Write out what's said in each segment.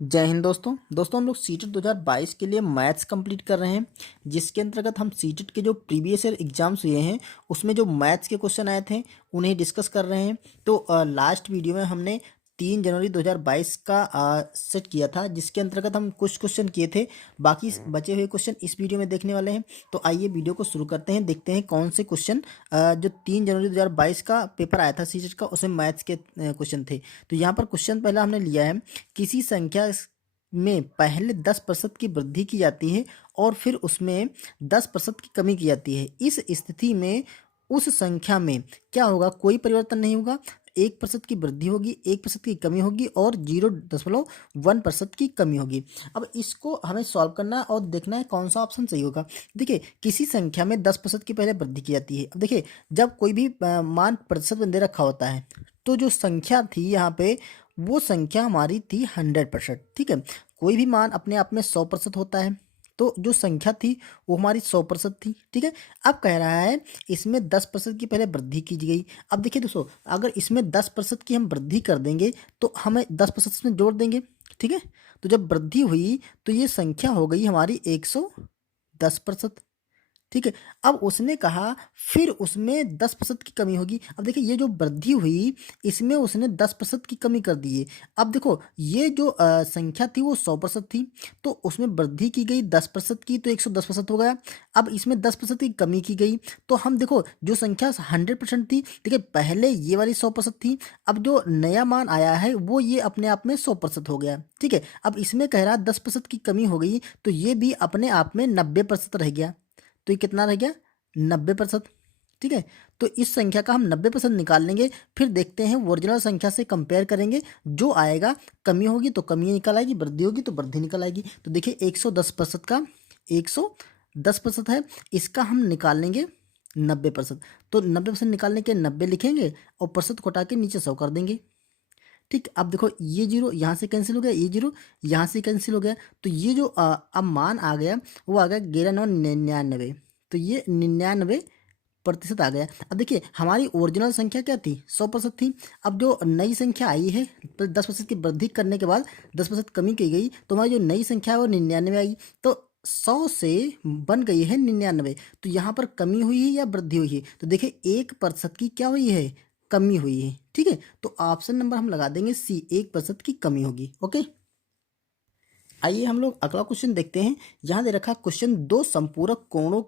जय हिंद दोस्तों हम लोग सीटेट 2022 के लिए मैथ्स कंप्लीट कर रहे हैं, जिसके अंतर्गत हम सीटेट के जो प्रीवियस ईयर एग्जाम्स हुए हैं उसमें जो मैथ्स के क्वेश्चन आए थे उन्हें डिस्कस कर रहे हैं। तो लास्ट वीडियो में हमने 3 जनवरी 2022 का सेट किया था, जिसके अंतर्गत हम कुछ क्वेश्चन किए थे। बाकी बचे हुए क्वेश्चन इस वीडियो में देखने वाले हैं। तो आइए वीडियो को शुरू करते हैं, देखते हैं कौन से क्वेश्चन जो 3 जनवरी 2022 का पेपर आया था सीटेट का, उसमें मैथ्स के क्वेश्चन थे। तो यहाँ पर क्वेश्चन पहला हमने लिया है, किसी संख्या में पहले 10% की वृद्धि की जाती है और फिर उसमें 10% की कमी की जाती है। इस स्थिति में उस संख्या में क्या होगा? कोई परिवर्तन नहीं होगा। 1% की वृद्धि होगी, 1% की कमी होगी और 0.1% की कमी होगी। अब इसको हमें सॉल्व करना और देखना है कौन सा ऑप्शन सही होगा। देखिए, किसी संख्या में 10% की पहले वृद्धि की जाती है। अब देखिए, जब कोई भी मान प्रतिशत में दे रखा होता है तो जो संख्या थी यहाँ पे, वो संख्या हमारी थी 100%। ठीक है, कोई भी मान अपने आप में 100% होता है, तो जो संख्या थी वो हमारी 100% थी। ठीक है, अब कह रहा है इसमें 10% की पहले वृद्धि की गई। अब देखिए दोस्तों, अगर इसमें 10% की हम वृद्धि कर देंगे तो हमें 10% इसमें जोड़ देंगे। ठीक है, तो जब वृद्धि हुई तो ये संख्या हो गई हमारी 110%। ठीक है, अब उसने कहा फिर उसमें 10% की कमी होगी। अब देखिए, ये जो वृद्धि हुई इसमें उसने 10% की कमी कर दी है। अब देखो, ये जो संख्या थी वो 100% थी, तो उसमें वृद्धि की गई 10% की, तो 110% हो गया। अब इसमें 10% की कमी की गई, तो हम देखो जो संख्या 100% थी, देखिए पहले ये वाली 100% थी, अब जो नया मान आया है वो ये अपने आप में 100% हो गया। ठीक है, अब इसमें कह रहा 10% की कमी हो गई, तो ये भी अपने आप में 90% रह गया। तो ये कितना रह गया? 90%। ठीक है, तो इस संख्या का हम 90% निकाल लेंगे, फिर देखते हैं ओरिजिनल संख्या से कंपेयर करेंगे। जो आएगा, कमी होगी तो कमी निकल आएगी, वृद्धि होगी तो वृद्धि निकल आएगी। तो देखिए 110% का 110% है, इसका हम निकाल लेंगे 90%। तो 90% निकालने के 90 लिखेंगे और प्रतिशत को हटा के नीचे 100 कर देंगे। ठीक, अब देखो ये जीरो यहाँ से कैंसिल हो गया, ये जीरो यहाँ से कैंसिल हो गया, तो ये जो अब मान आ गया वो आ गया 1199। तो ये 99% आ गया। अब देखिए, हमारी ओरिजिनल संख्या क्या थी? 100% थी। अब जो नई संख्या आई है तो 10% की वृद्धि करने के बाद 10% कमी की गई, तो हमारी जो नई संख्या है वो 99 आई। तो 100 से बन गई है 99। तो यहाँ पर कमी हुई है या वृद्धि हुई है? तो देखिए 1% की क्या हुई है? कमी हुई है। ठीक है, तो ऑप्शन नंबर हम लगा देंगे सी, 1% की कमी होगी। ओके, आइए हम लोग अगला क्वेश्चन देखते हैं। यहाँ दे रखा क्वेश्चन, दो संपूरक कोणों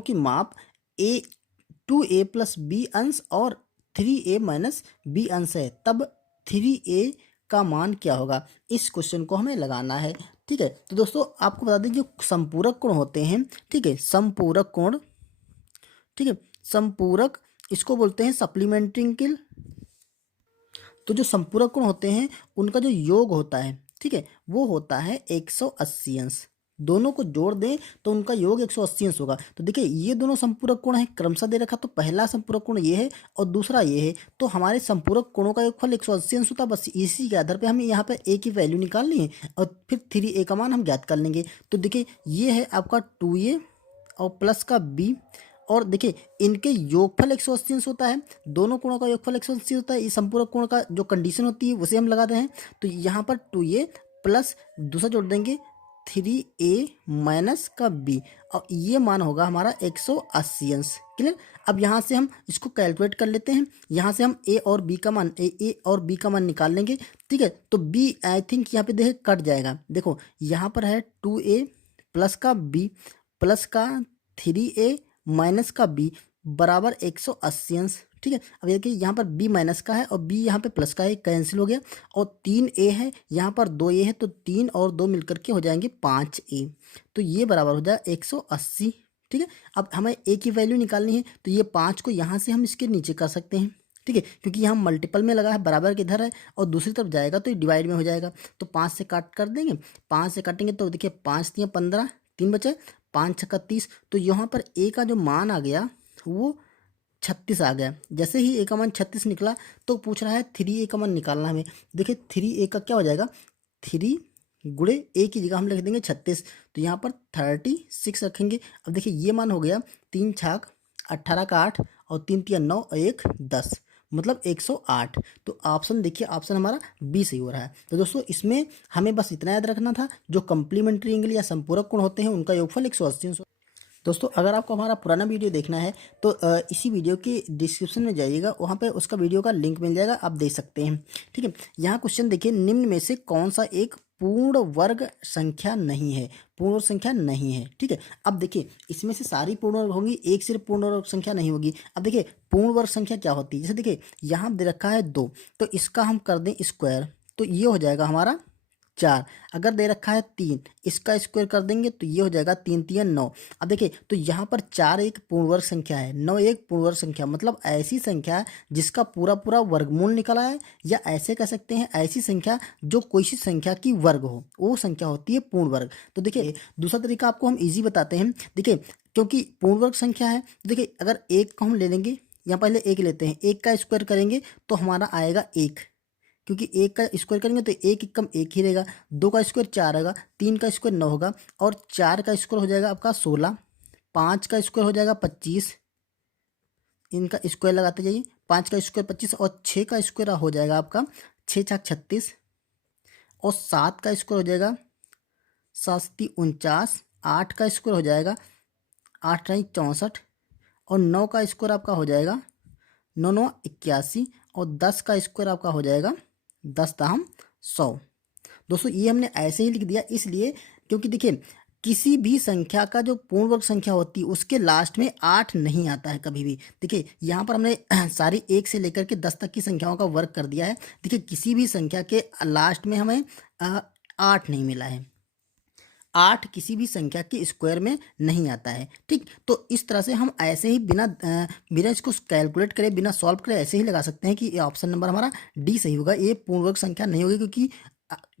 की माप ए 2a + b अंश और 3a - b अंश है, तब 3a का मान क्या होगा? इस क्वेश्चन को हमें लगाना है। ठीक है, तो दोस्तों आपको बता दें, जो संपूरक कोण होते हैं, ठीक है, संपूरक कोण, ठीक है, संपूरक, इसको बोलते हैं सप्लीमेंट्री एंगल। तो जो संपूरक कोण होते हैं उनका जो योग होता है, ठीक है, वो होता है 180 अंश। दोनों को जोड़ दें तो उनका योग 180 अंश होगा। तो देखिए, ये दोनों संपूरक कोण है, क्रमशः दे रखा, तो पहला संपूरक कोण ये है और दूसरा ये है, तो हमारे संपूरक कोणों का योगफल 180 अंश होता है। बस इसी के आधार पे हमें यहाँ पे ए की वैल्यू निकालनी है और फिर 3a का मान हम ज्ञात कर लेंगे। तो देखिए, ये है आपका 2a और प्लस का b, और देखिए इनके योगफल 180 अंश होता है, दोनों कोणों का योगफल 180 होता है। इस संपूरक कोण का जो कंडीशन होती है उसे हम लगाते हैं। तो यहाँ पर 2a प्लस दूसरा जोड़ देंगे 3a माइनस का b, और ये मान होगा हमारा 180 अंश। क्लियर? अब यहाँ से हम इसको कैलकुलेट कर लेते हैं। यहाँ से हम a और b का मान निकाल लेंगे। ठीक है, तो b आई थिंक यहाँ पे देखिए कट जाएगा। देखो यहाँ पर है 2a प्लस का b प्लस का 3a माइनस का b बराबर 180 अंश। ठीक है, अब देखिए यहाँ पर b माइनस का है और b यहाँ पे प्लस का है, कैंसिल हो गया, और 3a है, यहाँ पर 2a है, तो 3 और 2 मिलकर के हो जाएंगे 5a। तो ये बराबर हो जाए 180। ठीक है, अब हमें a की वैल्यू निकालनी है, तो ये 5 को यहाँ से हम इसके नीचे कर सकते हैं। ठीक है, क्योंकि यहाँ मल्टीपल में लगा है, बराबर के इधर है और दूसरी तरफ जाएगा तो ये डिवाइड में हो जाएगा। तो 5 से काट कर देंगे, 5 से काटेंगे तो देखिए 5 × 15, 3 बचे, 5 × 6 = 30। तो यहाँ पर a का जो मान आ गया वो 36 आ गया। जैसे ही a का मान 36 निकला तो पूछ रहा है 3a का मान निकालना हमें। देखिए 3a का क्या हो जाएगा? 3 गुणे a की जगह हम लिख देंगे 36, तो यहाँ पर 36 रखेंगे। अब देखिए ये मान हो गया 3 × 6 = 18 का 8 और 3 × 3 = 9 और 1 = 10, मतलब 108। तो ऑप्शन देखिए, ऑप्शन हमारा बी सही हो रहा है। तो दोस्तों इसमें हमें बस इतना याद रखना था, जो कंप्लीमेंट्री एंगल या संपूरक कोण होते हैं उनका योगफल 180। दोस्तों अगर आपको हमारा पुराना वीडियो देखना है तो इसी वीडियो के डिस्क्रिप्शन में जाइएगा, वहाँ पे उसका वीडियो का लिंक मिल जाएगा, आप देख सकते हैं। ठीक है, यहाँ क्वेश्चन देखिए, निम्न में से कौन सा एक पूर्ण वर्ग संख्या नहीं है, पूर्ण वर्ग संख्या नहीं है। ठीक है, अब देखिए इसमें से सारी पूर्ण वर्ग होंगी, एक सिर्फ पूर्ण वर्ग संख्या नहीं होगी। अब देखिए पूर्ण वर्ग संख्या क्या होती है, जैसे देखिए यहाँ दे रखा है 2, तो इसका हम कर दें स्क्वायर, तो ये हो जाएगा हमारा 4। अगर दे रखा है 3, इसका स्क्वायर कर देंगे तो ये हो जाएगा 3 3 9। अब देखिए तो यहाँ पर 4 एक पूर्ण वर्ग संख्या है, 9 एक पूर्ण वर्ग संख्या, मतलब ऐसी संख्या जिसका पूरा पूरा वर्गमूल निकला है, या ऐसे कह सकते हैं ऐसी संख्या जो कोई सी संख्या की वर्ग हो, वो संख्या होती है पूर्ण वर्ग। तो देखिए दूसरा तरीका आपको हम इजी बताते हैं। देखिए क्योंकि पूर्ण वर्ग संख्या है, देखिए अगर एक को हम ले लेंगे, यहाँ पहले एक लेते हैं, एक का स्क्वायर करेंगे तो हमारा आएगा 1, क्योंकि एक का स्क्वायर करेंगे तो एक कम एक ही रहेगा, 2 का स्क्वायर 4 आएगा, 3 का स्क्वायर 9 होगा, और 4 का स्क्वायर हो जाएगा आपका 16, 5 का स्क्वायर हो जाएगा 25, इनका स्क्वायर लगाते जाइए, 5 का स्क्वायर 25, और 6 का स्क्वायर हो जाएगा आपका 6 छक 36, और 7 का स्क्वायर हो जाएगा 7 49, 8 का स्क्वायर हो जाएगा 8 64, और 9 का स्क्वायर आपका हो जाएगा 9 9 81, और 10 का स्क्वायर आपका हो जाएगा 10 दाम 100। दोस्तों ये हमने ऐसे ही लिख दिया इसलिए क्योंकि देखिए किसी भी संख्या का जो पूर्ण वर्ग संख्या होती है उसके लास्ट में 8 नहीं आता है कभी भी। देखिए यहाँ पर हमने सारी 1 से लेकर के 10 तक की संख्याओं का वर्ग कर दिया है। देखिए किसी भी संख्या के लास्ट में हमें 8 नहीं मिला है, 8 किसी भी संख्या के स्क्वायर में नहीं आता है। ठीक, तो इस तरह से हम ऐसे ही बिना इसको कैलकुलेट करे, बिना सॉल्व करे ऐसे ही लगा सकते हैं कि ये ऑप्शन नंबर हमारा डी सही होगा, ये पूर्ण वर्ग संख्या नहीं होगी, क्योंकि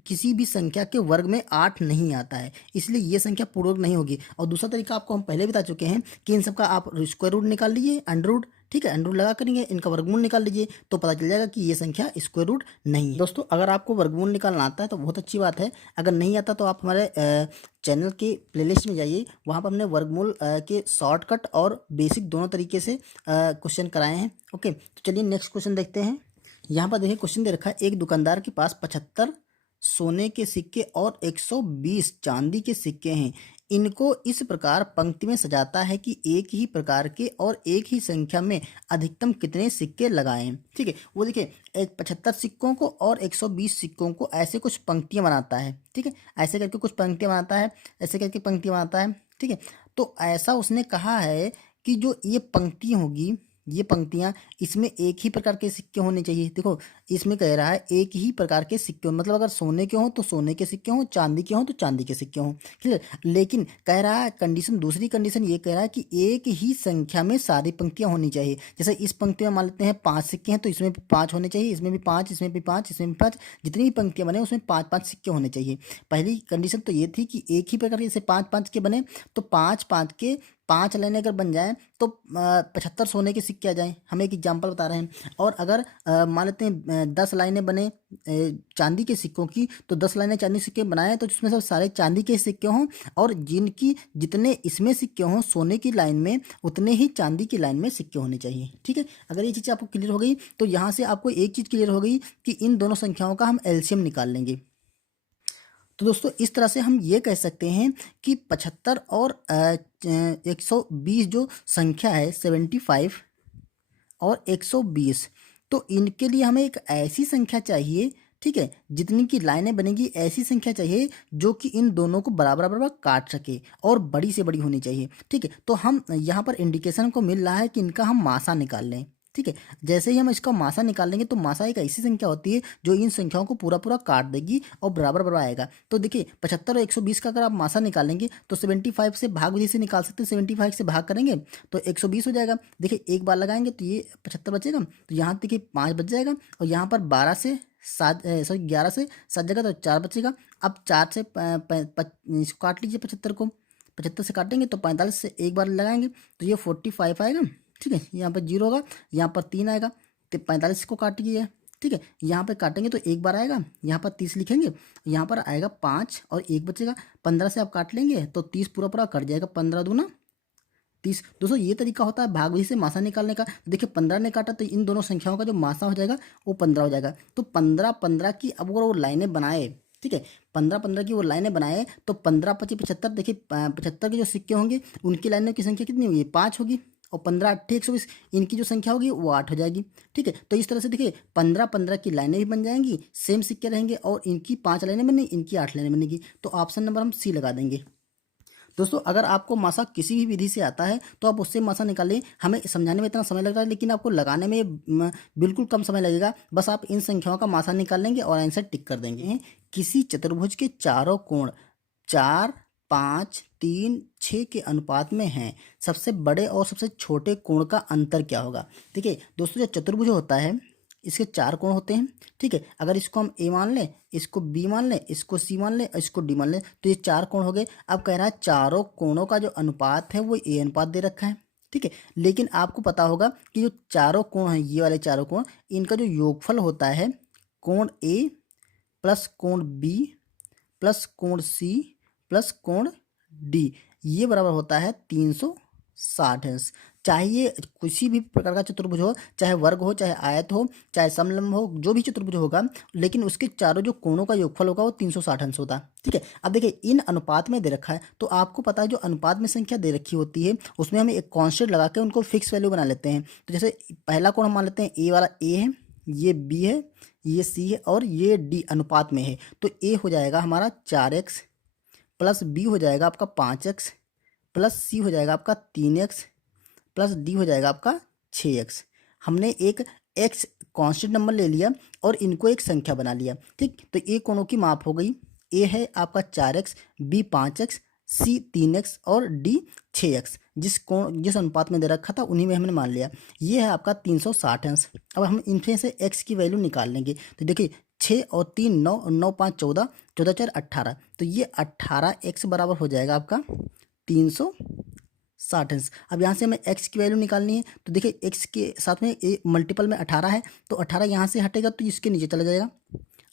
किसी भी संख्या के वर्ग में 8 नहीं आता है, इसलिए ये संख्या पूर्ण वर्ग नहीं होगी। और दूसरा तरीका आपको हम पहले बता चुके हैं कि इन सबका आप स्क्वायर रूट निकाल लीजिए, अंडर रूट। ठीक है, अंडर रूट लगा करेंगे, इनका वर्गमूल निकाल लीजिए तो पता चल जाएगा कि ये संख्या स्क्वायर रूट नहीं है। दोस्तों अगर आपको वर्गमूल निकालना आता है तो बहुत अच्छी बात है, अगर नहीं आता तो आप हमारे चैनल के प्लेलिस्ट में जाइए, वहाँ पर हमने वर्गमूल के शॉर्टकट और बेसिक दोनों तरीके से क्वेश्चन कराए हैं। ओके, तो चलिए नेक्स्ट क्वेश्चन देखते हैं। यहाँ पर देखिए क्वेश्चन दे रखा है, एक दुकानदार के पास 75 सोने के सिक्के और 120 चांदी के सिक्के हैं, इनको इस प्रकार पंक्ति में सजाता है कि एक ही प्रकार के और एक ही संख्या में अधिकतम कितने सिक्के लगाएं। ठीक है, वो देखिए एक 75 सिक्कों को और 120 सिक्कों को ऐसे कुछ पंक्तियां बनाता है। ठीक है, ऐसे करके कुछ पंक्तियां बनाता है, ऐसे करके पंक्तियां बनाता है। ठीक है, तो ऐसा उसने कहा है कि जो ये पंक्तियां होगी, ये पंक्तियां, इसमें एक ही प्रकार के सिक्के होने चाहिए। देखो इसमें कह रहा है एक ही प्रकार के सिक्के, मतलब अगर सोने के हों तो सोने के सिक्के हों, चांदी के हों तो चांदी के सिक्के हों। क्लियर, लेकिन कह रहा है कंडीशन, दूसरी कंडीशन ये कह रहा है कि एक ही संख्या में सारी पंक्तियां होनी चाहिए। जैसे इस पंक्ति में मान लेते हैं 5 सिक्के हैं तो इसमें भी 5 होने चाहिए, इसमें भी 5, इसमें भी 5, इसमें भी 5, जितनी भी पंक्तियां बने उसमें 5 5 सिक्के होने चाहिए। पहली कंडीशन तो ये थी कि एक ही प्रकार के, जैसे 5 5 के बने तो 5 5 के 5 लाइनें अगर बन जाएं तो 75 सोने के सिक्के आ जाएं। हम एक एग्जाम्पल बता रहे हैं। और अगर मान लेते हैं 10 लाइनें बने चांदी के सिक्कों की, तो 10 लाइनें चांदी सिक्के बनाए तो जिसमें सब सारे चांदी के सिक्के हों, और जिनकी जितने इसमें सिक्के हों सोने की लाइन में, उतने ही चांदी की लाइन में सिक्के होने चाहिए। ठीक है, अगर ये चीज़ आपको क्लियर हो गई तो यहाँ से आपको एक चीज़ क्लियर हो गई कि इन दोनों संख्याओं का हम एलसीएम निकाल लेंगे। तो दोस्तों इस तरह से हम ये कह सकते हैं कि 75 और 120 जो संख्या है, 75 और 120, तो इनके लिए हमें एक ऐसी संख्या चाहिए, ठीक है, जितनी की लाइनें बनेगी ऐसी संख्या चाहिए जो कि इन दोनों को बराबर बराबर काट सके, और बड़ी से बड़ी होनी चाहिए। ठीक है, तो हम यहाँ पर इंडिकेशन को मिल रहा है कि इनका हम मासा निकाल लें। ठीक है, जैसे ही हम इसका मासा निकाल लेंगे तो मासा एक ऐसी संख्या होती है जो इन संख्याओं को पूरा पूरा काट देगी और बराबर बराबर आएगा। तो देखिए 75 और 120 का अगर आप मासा निकालेंगे तो 75 से भाग विधि से निकाल सकते हैं, 75 से भाग करेंगे तो 120 हो जाएगा। देखिए एक बार लगाएंगे तो ये 75 बचेगा, तो यहाँ देखिए 5 बच जाएगा, और यहाँ पर 12 से 7 सॉरी 11 से 7 जगह तो 4 बचेगा। अब 4 से इसको काट लीजिए, 75 को 75 से काटेंगे तो 45 से एक बार लगाएंगे तो ये 45 आएगा। ठीक है, यहाँ पर 0 होगा, यहाँ पर 3 आएगा, तो 45 को काटिए। ठीक है, यहाँ पे काटेंगे तो एक बार आएगा, यहाँ पर 30 लिखेंगे, यहाँ पर आएगा 5 और 1 बचेगा, 15 से आप काट लेंगे तो 30 पूरा पूरा कट जाएगा, 15 दूना 30। दोस्तों ये तरीका होता है भागफल से मासा निकालने का। तो देखिए 15 ने काटा तो इन दोनों संख्याओं का जो मासा हो जाएगा वो 15 हो जाएगा। तो 15 15 की अब अगर वो लाइनें बनाए, ठीक है, 15 15 की वो लाइनें बनाए तो 15 25 75, देखिए 75 के जो सिक्के होंगे उनकी लाइनों की संख्या कितनी होगी, 5 होगी। और 15 8 120, इनकी जो संख्या होगी वो 8 हो जाएगी। ठीक है, तो इस तरह से देखिए 15 15 की लाइनें भी बन जाएंगी, सेम सिक्के रहेंगे, और इनकी 5 लाइनें बनेंगी, इनकी 8 लाइनें बनेगी। तो ऑप्शन नंबर हम सी लगा देंगे। दोस्तों अगर आपको मासा किसी भी विधि से आता है तो आप उससे मासा निकालें। हमें समझाने में इतना समय लग रहा है लेकिन आपको लगाने में बिल्कुल कम समय लगेगा। बस आप इन संख्याओं का मासा निकाल लेंगे और आंसर टिक कर देंगे। किसी चतुर्भुज के चारों कोण 4 5 3 6 के अनुपात में हैं, सबसे बड़े और सबसे छोटे कोण का अंतर क्या होगा। देखिए दोस्तों जो चतुर्भुज होता है इसके 4 कोण होते हैं। ठीक है, अगर इसको हम ए मान लें, इसको बी मान लें, इसको सी मान लें, इसको डी मान लें, तो ये 4 कोण हो गए। अब कह रहा है चारों कोणों का जो अनुपात है वो ए अनुपात दे रखा है। ठीक है, लेकिन आपको पता होगा कि जो चारों कोण हैं, ये वाले चारों कोण, इनका जो योगफल होता है कोण ए प्लस कोण बी प्लस कोण सी प्लस कोण डी, ये बराबर होता है 360 अंश। चाहे ये किसी भी प्रकार का चतुर्भुज हो, चाहे वर्ग हो, चाहे आयत हो, चाहे समलंब हो, जो भी चतुर्भुज होगा, लेकिन उसके चारों जो कोणों का योगफल होगा वो 360 अंश होता है। ठीक है, अब देखिए इन अनुपात में दे रखा है तो आपको पता है जो अनुपात में संख्या दे रखी होती है उसमें हम एक कांस्टेंट लगा के उनको फिक्स वैल्यू बना लेते हैं। तो जैसे पहला कोण हम मान लेते हैं ए वाला ए है, ये बी है, ये सी है और ये डी अनुपात में है। तो ए हो जाएगा हमारा 4x प्लस बी हो जाएगा आपका 5x प्लस सी हो जाएगा आपका 3x प्लस डी हो जाएगा आपका 6x। हमने एक x कांस्टेंट नंबर ले लिया और इनको एक संख्या बना लिया। ठीक, तो ए कोणों की माप हो गई। ए है आपका 4x, बी 5x, सी 3x और डी 6x। जिस अनुपात में दे रखा था उन्हीं में हमने मान लिया। ये है आपका 360 अंश। अब हम इनमें से x की वैल्यू निकाल लेंगे। तो देखिए 6 और 3 9 और 9 5 14, 14 4 18, तो ये 18x बराबर हो जाएगा आपका 360 अंश। अब यहाँ से हमें x की वैल्यू निकालनी है। तो देखिए x के साथ में ए मल्टीपल में 18 है तो 18 यहाँ से हटेगा तो इसके नीचे चला जाएगा।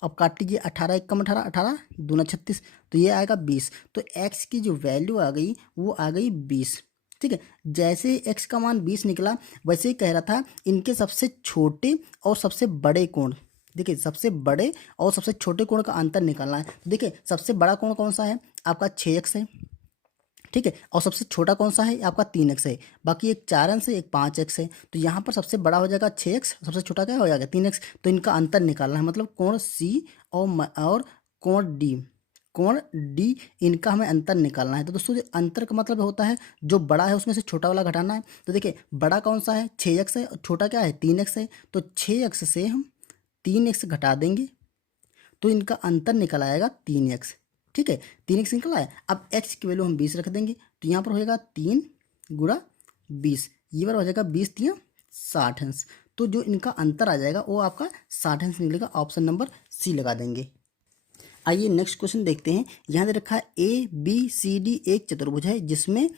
अब काट लीजिए, 18 1 कम 18, 18 दूना 36, तो ये आएगा 20। तो x की जो वैल्यू आ गई वो आ गई 20। ठीक है, जैसे x का मान 20 निकला वैसे ही कह रहा था इनके सबसे छोटे और सबसे बड़े कोण। देखिए सबसे बड़े और सबसे छोटे कोण का अंतर निकालना है। तो देखिए सबसे बड़ा कोण कौन सा है, आपका 6x है। ठीक है, और सबसे छोटा कौन सा है, आपका 3x है। बाकी एक 4 अंश है, एक 5x है। तो यहाँ पर सबसे बड़ा हो जाएगा 6x, सबसे छोटा क्या हो जाएगा 3x। तो इनका अंतर निकालना है, मतलब कोण C और कोण D, कोण D, इनका हमें अंतर निकालना है। तो दोस्तों अंतर का मतलब होता है जो बड़ा है उसमें से छोटा वाला घटाना है। तो देखिए बड़ा कौन सा है, 6x है, और छोटा क्या है 3x है। तो 6x से हम 3x घटा देंगे तो इनका अंतर निकल आएगा 3x। ठीक है, 3x निकल आया। अब x की वैल्यू हम 20 रख देंगे तो यहाँ पर होएगा 3 गुणा 20, ये बार हो जाएगा 20 3 60 अंश। तो जो इनका अंतर आ जाएगा वो आपका 60 अंश निकलेगा। ऑप्शन नंबर सी लगा देंगे। आइए नेक्स्ट क्वेश्चन देखते हैं। यहाँ दे रखा है ए बी सी डी एक चतुर्भुज है जिसमें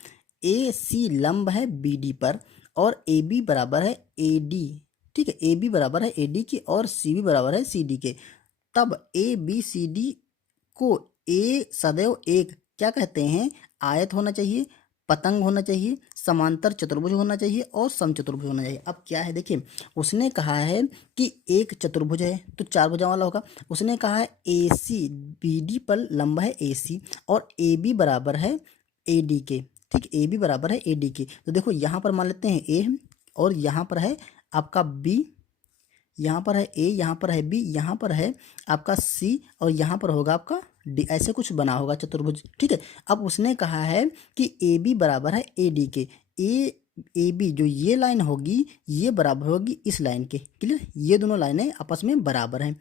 ए सी लंब है बी डी पर और ए बी बराबर है ए डी। ठीक है, ए बी बराबर है ए डी की और सी बी बराबर है सी डी के। तब ए बी सी डी को ए सदैव एक क्या कहते हैं, आयत होना चाहिए, पतंग होना चाहिए, समांतर चतुर्भुज होना चाहिए और समचतुर्भुज होना चाहिए। अब क्या है देखिए, उसने कहा है कि एक चतुर्भुज है तो 4 भुजाओं वाला होगा। उसने कहा है ए सी बी डी पर लंब है ए सी और ए बी बराबर है ए डी के। ठीक, ए बी बराबर है ए डी के। तो देखो यहाँ पर मान लेते हैं ए और यहाँ पर है आपका बी, यहाँ पर है ए, यहाँ पर है बी, यहाँ पर है आपका सी और यहाँ पर होगा आपका डी। ऐसे कुछ बना होगा चतुर्भुज। ठीक है, अब उसने कहा है कि ए बी बराबर है ए डी के। ए बी जो ये लाइन होगी ये बराबर होगी इस लाइन के। क्लियर, ये दोनों लाइनें आपस में बराबर हैं।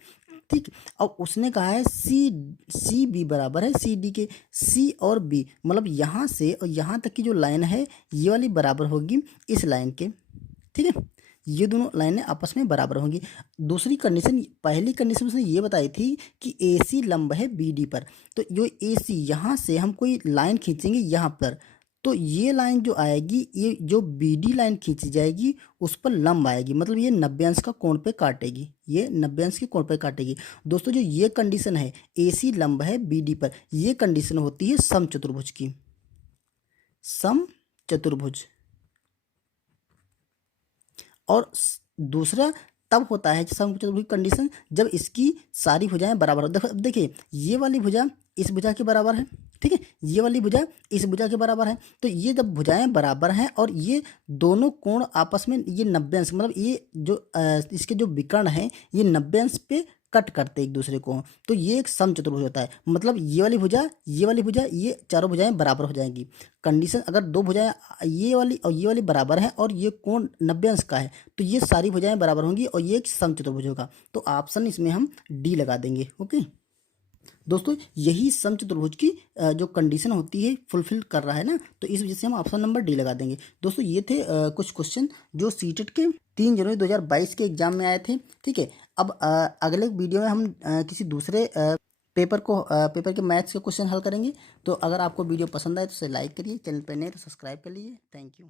ठीक, अब उसने कहा है सी बी बराबर है सी डी के। सी और बी मतलब यहाँ से और यहाँ तक की जो लाइन है ये वाली बराबर होगी इस लाइन के। ठीक है, ये दोनों लाइनें आपस में बराबर होंगी। दूसरी कंडीशन, पहली कंडीशन उसने ये बताई थी कि ए सी लंब है बी डी पर। तो जो ए सी यहाँ से हम कोई लाइन खींचेंगे यहाँ पर तो ये लाइन जो आएगी ये जो बी डी लाइन खींची जाएगी उस पर लंब आएगी, मतलब ये 90 अंश का कोण पे काटेगी, ये 90 अंश के कोण पे काटेगी। दोस्तों जो ये कंडीशन है ए सी लंब है बी डी पर, ये कंडीशन होती है समचतुर्भुज की। समचतुर्भुज और दूसरा तब होता है समचतुर्भुज कंडीशन जब इसकी सारी भुजाएं बराबर हो। देखो अब देखिए, ये वाली भुजा इस भुजा के बराबर है, ठीक है, ये वाली भुजा इस भुजा के बराबर है। तो ये जब भुजाएं बराबर हैं और ये दोनों कोण आपस में ये 90 अंश, मतलब ये जो इसके जो विकर्ण हैं ये 90 अंश पे कट करते एक दूसरे को, तो ये एक समचतुर्भुज होता है। मतलब ये वाली भुजा, ये वाली भुजा, ये चारों भुजाएं बराबर हो जाएंगी। कंडीशन अगर दो भुजाएं ये वाली और ये वाली बराबर हैं और ये कोण 90 अंश का है, तो ये सारी भुजाएं बराबर होंगी और ये एक समचतुर्भुज होगा। तो ऑप्शन इसमें हम डी लगा देंगे। ओके दोस्तों, यही समचतुर्भुज की जो कंडीशन होती है फुलफिल कर रहा है ना, तो इस वजह से हम ऑप्शन नंबर डी लगा देंगे। दोस्तों ये थे कुछ क्वेश्चन जो सीटेट के 3 जनवरी 2022 के एग्जाम में आए थे। ठीक है, अब अगले वीडियो में हम किसी दूसरे पेपर के मैथ्स के क्वेश्चन हल करेंगे। तो अगर आपको वीडियो पसंद आए तो उसे लाइक करिए, चैनल पर नए तो सब्सक्राइब कर लीजिए। Thank you.